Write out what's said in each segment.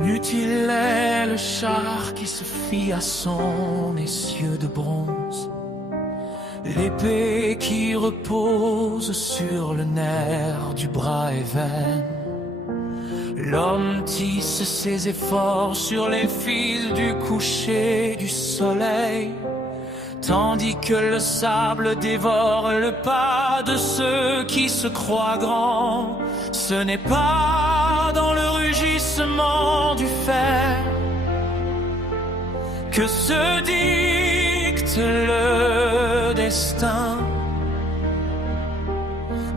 Inutile est le char qui se fie à son essieu de bronze, l'épée qui repose sur le nerf du bras est vaine. L'homme tisse ses efforts sur les fils du coucher du soleil, tandis que le sable dévore le pas de ceux qui se croient grands. Ce n'est pas dans le rugissement du fer que se dicte le destin,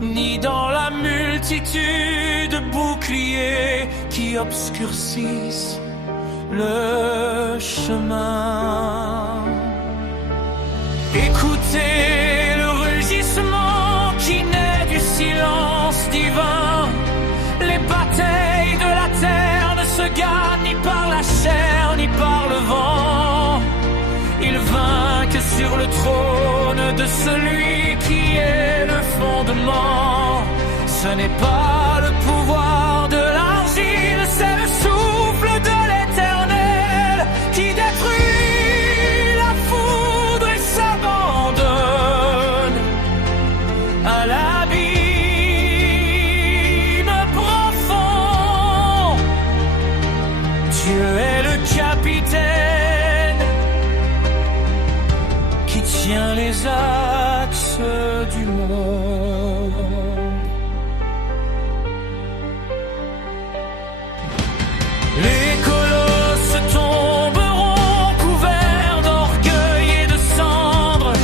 ni dans la multitude de boucliers qui obscurcissent le chemin. Écoutez le rugissement qui naît du silence divin. Les batailles de la terre ne se gagnent ni par la chair ni par le vent. Il vainque sur le trône de celui qui est le fondement. Ce n'est pas le pouvoir de l'argile, c'est le souffle de l'Éternel qui détruit la foudre et s'abandonne à l'abîme profond. Dieu est le capitaine qui tient les axes du monde. Les colosses tomberont couverts d'orgueil et de cendres.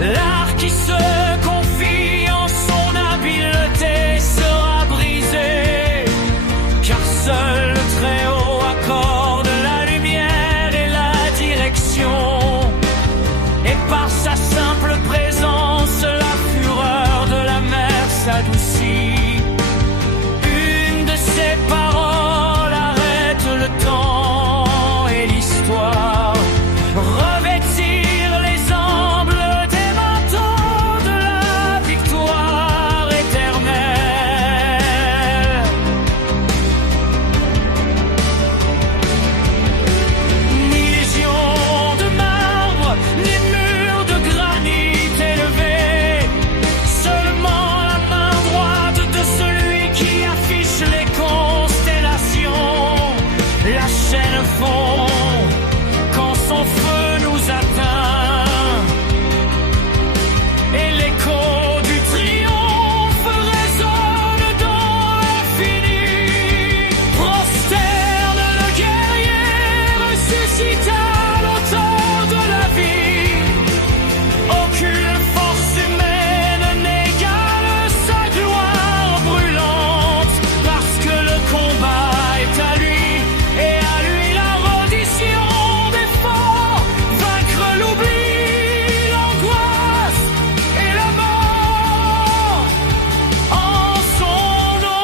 L'art qui se confie en son habileté sera brisé, car seul le Très-Haut accorde la lumière et la direction. Et par sa simple présence, la fureur de la mer s'adoucit. Une de ses paroles arrête le temps et l'histoire. Revêtir les emblemes des manteaux de la victoire éternelle. Ni légion de marbre, ni mur de granit élevé, seulement la main droite de celui qui affiche les constellations. La chaîne fond quand son feu nous atteint, et l'écho du triomphe résonne dans l'infini. Prosterne le guerrier ressuscite à l'auteur de la vie. Aucune force humaine n'égale sa gloire brûlante, parce que le combat est à lui, et à lui la reddition des forts. Vaincre l'oubli, l'angoisse et la mort en son nom.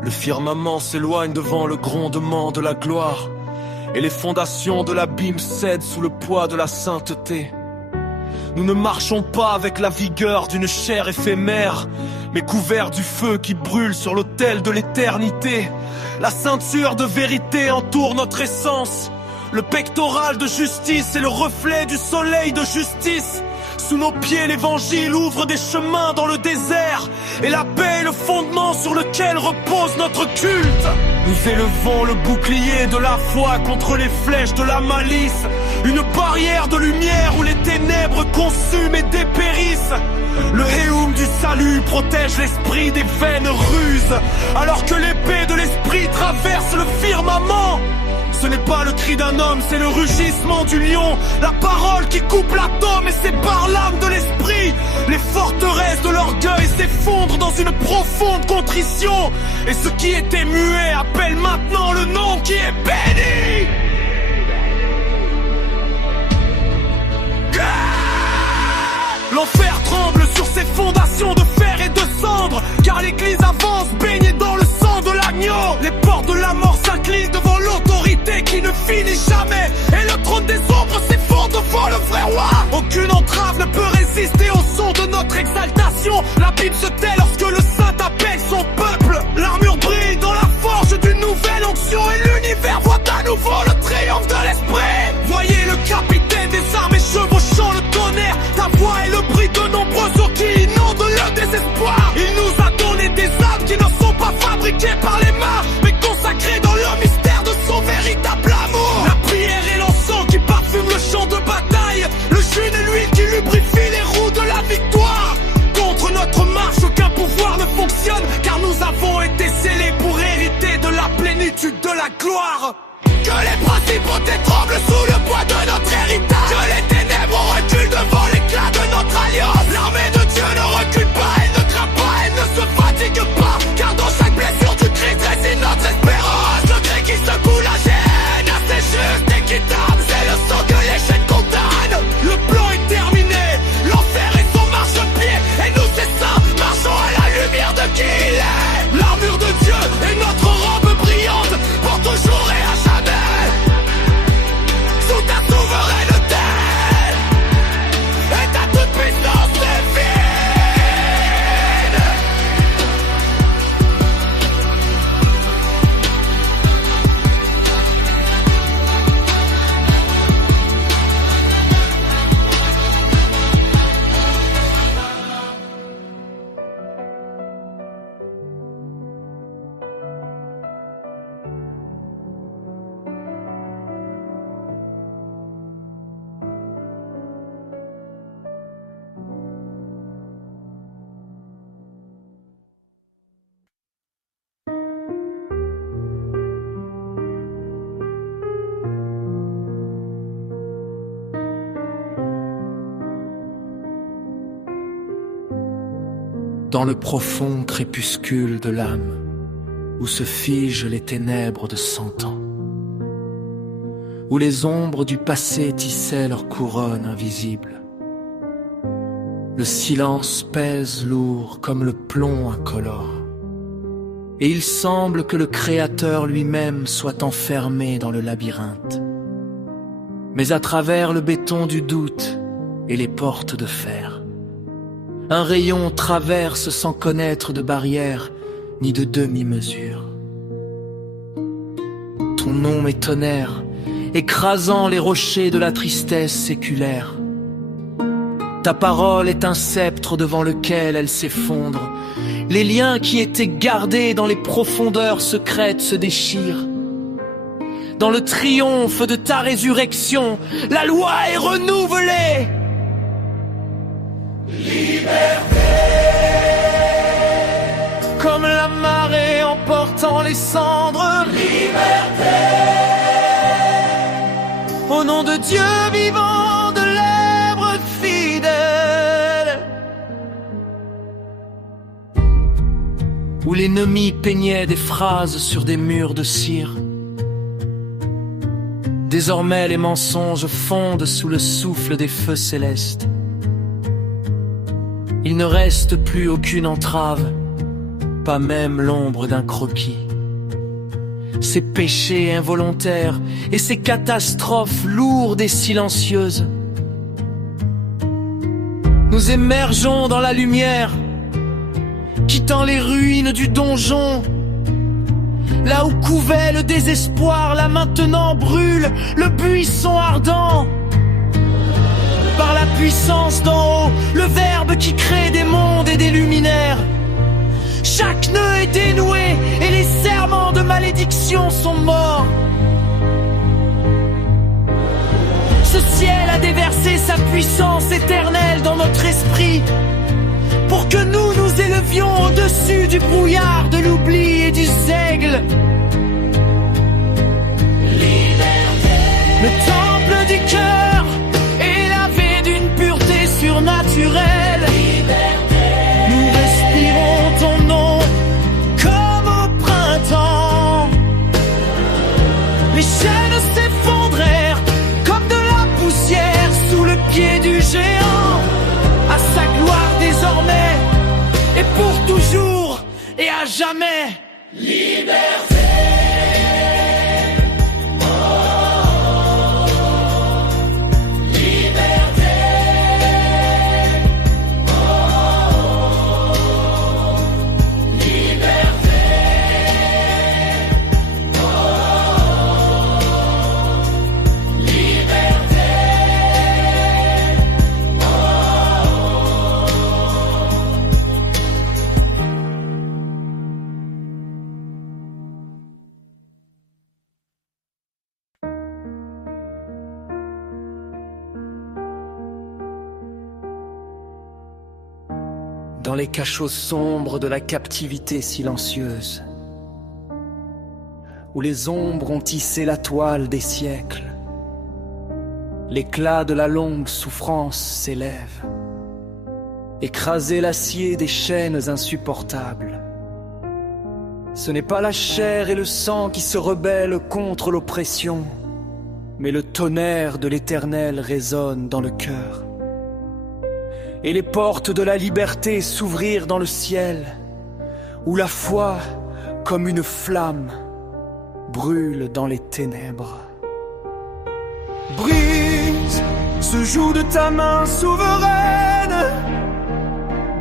Le firmament s'éloigne devant le grondement de la gloire, et les fondations de l'abîme cèdent sous le poids de la sainteté. Nous ne marchons pas avec la vigueur d'une chair éphémère, mais couverts du feu qui brûle sur l'autel de l'éternité. La ceinture de vérité entoure notre essence. Le pectoral de justice est le reflet du soleil de justice. Sous nos pieds, l'évangile ouvre des chemins dans le désert, et la paix est le fondement sur lequel repose notre culte. Nous élevons le bouclier de la foi contre les flèches de la malice, une barrière de lumière où les ténèbres consument et dépérissent. Le héoum du salut protège l'esprit des vaines ruses, alors que l'épée de l'esprit traverse le firmament. Ce n'est pas le cri d'un homme, c'est le rugissement du lion. La parole qui coupe l'atome et sépare l'âme de l'esprit. Les forteresses de l'orgueil s'effondrent dans une profonde contrition. Et ce qui était muet appelle maintenant le nom qui est béni. L'enfer tremble sur ses fondations de fer et de cendre, car l'église avance baignée dans le sang de l'agneau. Les portes de la mort s'inclinent devant l'autorité qui ne finit jamais, et le trône des ombres s'effondre devant le vrai roi. Aucune entrave ne peut résister au son de notre exaltation. La Bible se tait lorsque le saint appelle son peuple. L'armure brille dans la forge d'une nouvelle onction, et l'univers voit à nouveau le triomphe de l'esprit. Voyez le capitaine des armées chevauchant le tonnerre. Ta voix est le bruit de nombreux eaux qui inondent le désespoir. Il nous a donné des âmes qui ne sont pas fabriquées par les mains, mais consacrées dans le mystère de son véritable amour. La prière et l'encens qui parfument le champ de bataille, le jeûne et l'huile qui lubrifient les roues de la victoire. Contre notre marche, aucun pouvoir ne fonctionne, car nous avons été scellés pour hériter de la plénitude de la gloire. Que les principautés tremblent sous le poids de notre héritage, que les ténèbres reculent devant l'éclat de notre alliance. L'armée de Dieu ne recule pas, elle ne craint pas, elle ne se fatigue pas, car dans chaque blessure du Christ réside notre espérance. Le gré qui secoue la gêne, assez juste, équitable, c'est le sang que les chaînes condamnent. Le plan est terminé, l'enfer est son marchepied, et nous c'est ça, marchons à la lumière de qui il est. L'armure de Dieu est notre robe brillante, pour toujours et à jamais. Sous ta souveraineté et ta toute puissance divine. Dans le profond crépuscule de l'âme, où se figent les ténèbres de 100 ans, où les ombres du passé tissaient leur couronne invisible, le silence pèse lourd comme le plomb incolore, et il semble que le Créateur lui-même soit enfermé dans le labyrinthe. Mais à travers le béton du doute et les portes de fer, un rayon traverse sans connaître de barrière ni de demi-mesure. Ton nom est tonnerre, écrasant les rochers de la tristesse séculaire. Ta parole est un sceptre devant lequel elle s'effondre. Les liens qui étaient gardés dans les profondeurs secrètes se déchirent. Dans le triomphe de ta résurrection, la loi est renouvelée. Liberté, comme la marée emportant les cendres. Liberté, au nom de Dieu vivant, de l'èbre fidèle. Où l'ennemi peignait des phrases sur des murs de cire, désormais les mensonges fondent sous le souffle des feux célestes. Il ne reste plus aucune entrave, pas même l'ombre d'un croquis. Ces péchés involontaires et ces catastrophes lourdes et silencieuses. Nous émergeons dans la lumière, quittant les ruines du donjon. Là où couvait le désespoir, là maintenant brûle le buisson ardent. Par la puissance d'en haut, le Verbe qui crée des mondes et des luminaires. Chaque nœud est dénoué et les serments de malédiction sont morts. Ce ciel a déversé sa puissance éternelle dans notre esprit, pour que nous nous élevions au-dessus du brouillard, de l'oubli et du seigle. Liberté. Le temple du cœur est lavé d'une pureté surnaturelle. Liberté. Nous respirons ton nom comme au printemps. Les chaînes s'effondrèrent comme de la poussière sous le pied du géant. À et à jamais. Liberté. Dans les cachots sombres de la captivité silencieuse, où les ombres ont tissé la toile des siècles, l'éclat de la longue souffrance s'élève, écraser l'acier des chaînes insupportables. Ce n'est pas la chair et le sang qui se rebellent contre l'oppression, mais le tonnerre de l'Éternel résonne dans le cœur. Et les portes de la liberté s'ouvrirent dans le ciel, où la foi, comme une flamme, brûle dans les ténèbres. Brise ce joug de ta main souveraine,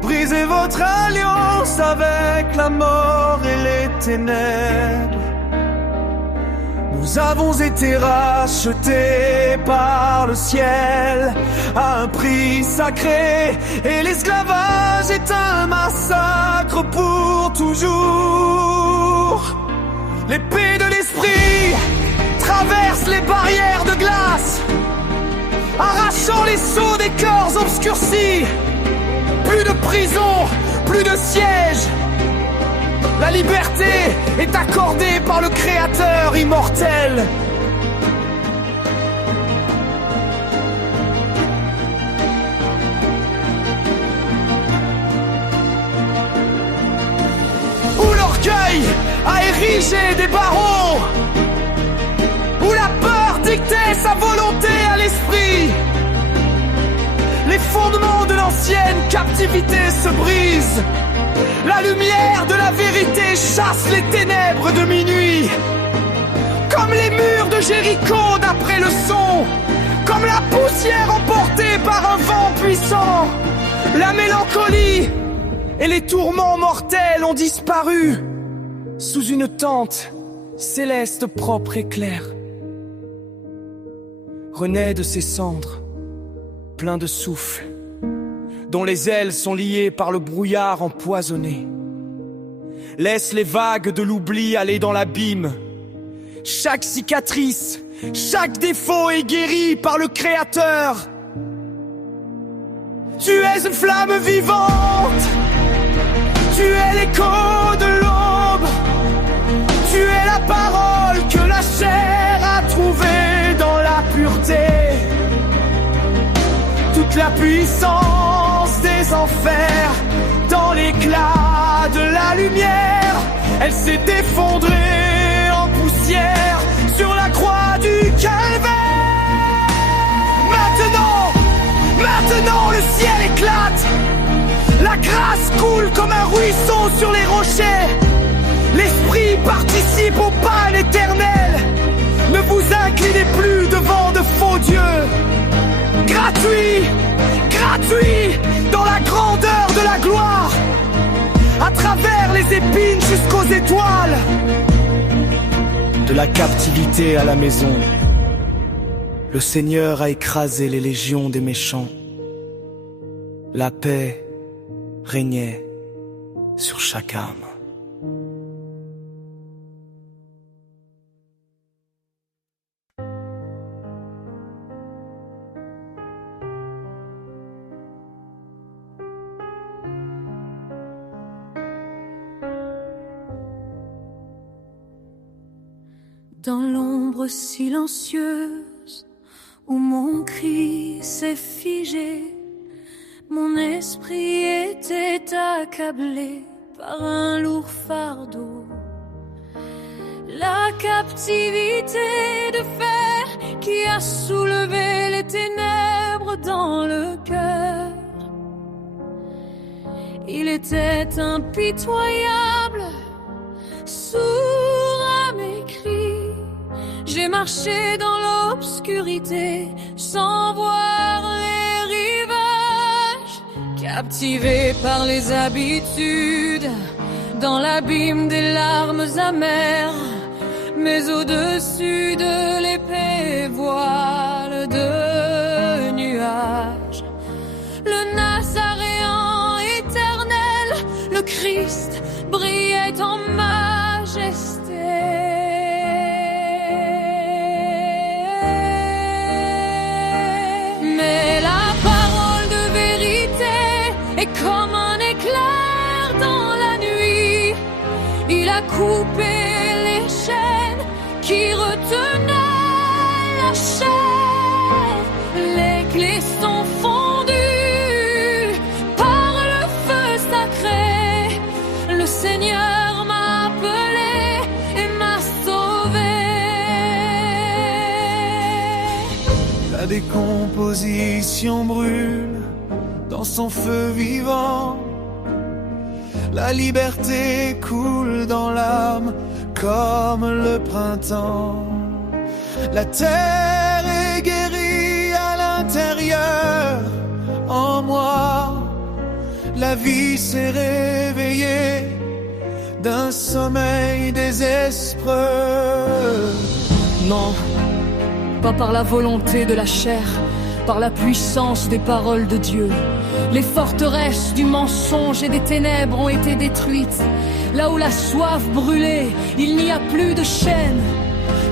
brisez votre alliance avec la mort et les ténèbres. Nous avons été rachetés par le ciel à un prix sacré, et l'esclavage est un massacre pour toujours. L'épée de l'esprit traverse les barrières de glace, arrachant les sceaux des cœurs obscurcis. Plus de prison, plus de siège. La liberté est accordée par le Créateur immortel. Où l'orgueil a érigé des barreaux, où la peur dictait sa volonté à l'esprit, les fondements de l'ancienne captivité se brisent. La lumière de la vérité chasse les ténèbres de minuit. Comme les murs de Jéricho d'après le son, comme la poussière emportée par un vent puissant, la mélancolie et les tourments mortels ont disparu sous une tente céleste propre et claire. Renaît de ses cendres, plein de souffle, dont les ailes sont liées par le brouillard empoisonné. Laisse les vagues de l'oubli aller dans l'abîme. Chaque cicatrice, chaque défaut est guéri par le Créateur. Tu es une flamme vivante, tu es l'écho de l'aube, tu es la parole que la chair a trouvée dans la pureté. Toute la puissance des enfers, dans l'éclat de la lumière, elle s'est effondrée en poussière sur la croix du calvaire. Maintenant le ciel éclate, la grâce coule comme un ruisseau sur les rochers. L'esprit participe au pain éternel. Ne vous inclinez plus devant de faux dieux. Gratuit, dans la grandeur de la gloire, à travers les épines jusqu'aux étoiles. De la captivité à la maison, le Seigneur a écrasé les légions des méchants. La paix régnait sur chaque âme. Dans l'ombre silencieuse où mon cri s'est figé, mon esprit était accablé par un lourd fardeau. La captivité de fer qui a soulevé les ténèbres dans le cœur. Il était impitoyable sourd à mes cris. J'ai marché dans l'obscurité sans voir les rivages, captivé par les habitudes, dans l'abîme des larmes amères. Mais au-dessus de l'épais voile de nuages, le Nazaréen éternel, le Christ, brillait en majesté. Mais la parole de vérité est comme un éclair dans la nuit. Il a coupé les chaînes qui retenaient la chair. Les clés sont fondues par le feu sacré. Le Seigneur m'a appelé et m'a sauvé. La décomposition brûle dans son feu vivant. La liberté coule dans l'âme comme le printemps. La terre est guérie à l'intérieur, en moi. La vie s'est réveillée d'un sommeil désespéré. Non, pas par la volonté de la chair, par la puissance des paroles de Dieu. Les forteresses du mensonge et des ténèbres ont été détruites. Là où la soif brûlait, il n'y a plus de chaînes.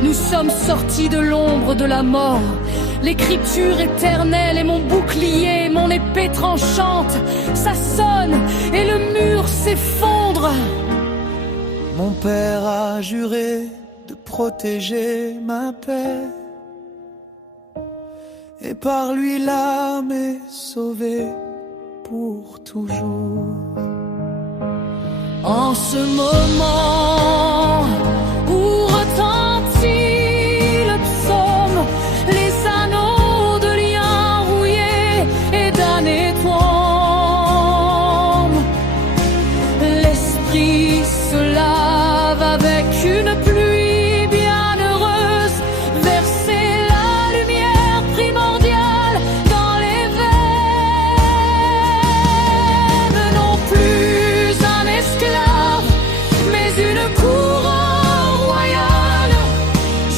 Nous sommes sortis de l'ombre de la mort. L'écriture éternelle est mon bouclier, mon épée tranchante. Ça sonne et le mur s'effondre. Mon père a juré de protéger ma paix, et par lui l'âme est sauvée pour toujours. En ce moment où retentit le psaume, les anneaux de liens rouillés et damnés tombent. L'esprit se lave avec une pluie bienheureuse, verser la lumière primordiale dans les veines. Non plus un esclave, mais une couronne royale.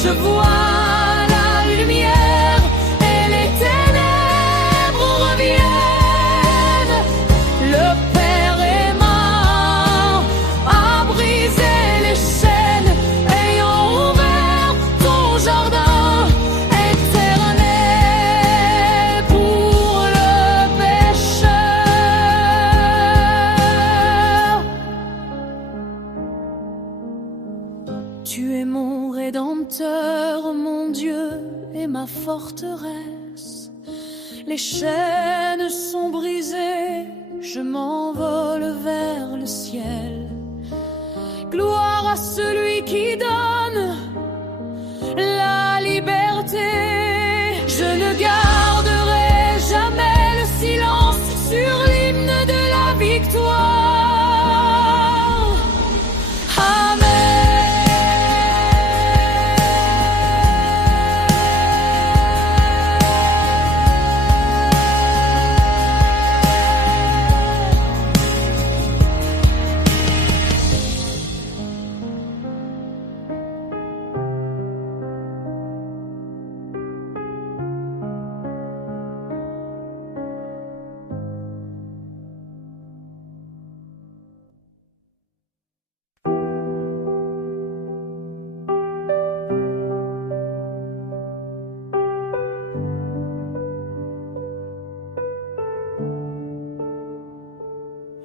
Je vois la lumière et les ténèbres reviennent. Le Père aimant a brisé les chaînes, ayant ouvert ton jardin éternel pour le pécheur. Tu es mon Rédempteur, mon Dieu et ma forteresse. Les chaînes sont brisées, je m'envole vers le ciel. Gloire à celui qui donne la liberté. Je ne garderai jamais le silence sur l'hymne de la victoire. Amen.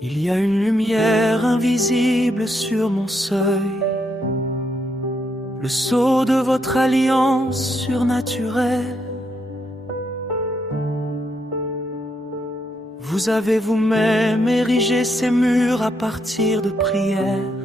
Il y a une lumière invisible sur mon seuil, le sceau de votre alliance surnaturelle. Vous avez vous-même érigé ces murs à partir de prières.